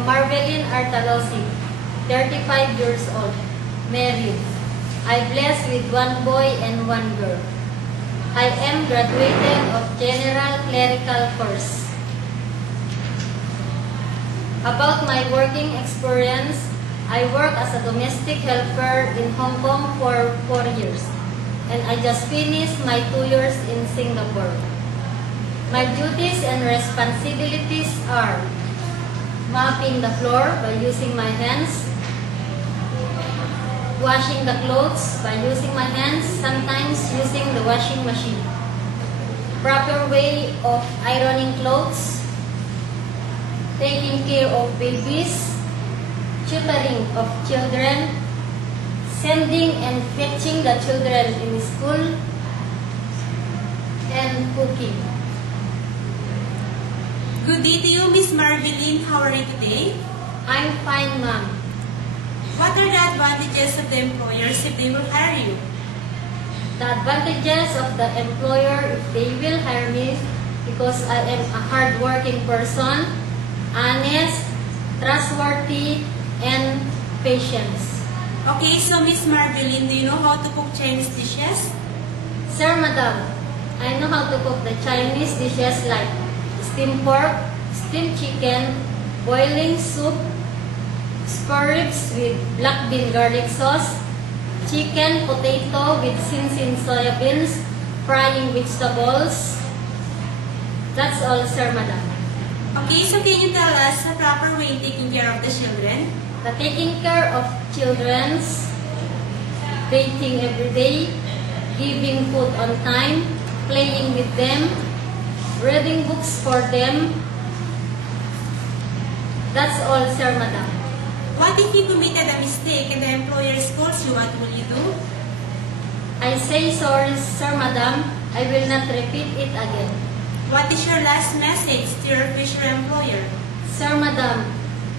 am Marvelyn Artalosi, 35 years old, married. I blessed with one boy and one girl. I am graduated of General Clerical course. About my working experience, I work as a domestic helper in Hong Kong for 4 years, and I just finished my 2 years in Singapore. My duties and responsibilities are mopping the floor by using my hands, washing the clothes by using my hands, sometimes using the washing machine, proper way of ironing clothes, taking care of babies, tutoring of children, sending and fetching the children in school, and cooking. Good day to you, Miss Marvelyn. How are you today? I'm fine, ma'am. What are the advantages of the employers if they will hire you? The advantages of the employer if they will hire me because I am a hardworking person, honest, trustworthy, and patient. Okay, so Miss Marvelyn, do you know how to cook Chinese dishes? Sir, madam, I know how to cook the Chinese dishes like steamed pork, steamed chicken, boiling soup, spare ribs with black bean garlic sauce, chicken potato with sinsin soya beans, frying vegetables. That's all, sir, madam. Okay, so can you tell us the proper way in taking care of the children? The taking care of children's bathing every day, giving food on time, playing with them, reading books for them. That's all, sir, madam. What if you committed a mistake and the employer scolds you? What will you do? I say sorry, sir, madam. I will not repeat it again. What is your last message to your future employer? Sir, madam,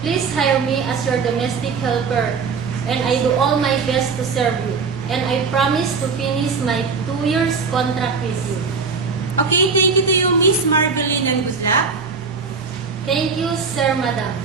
please hire me as your domestic helper, and I do all my best to serve you. And I promise to finish my 2 years contract with you. Okay, thank you to you, Miss Marvelyn, and good luck. Thank you, sir, madam.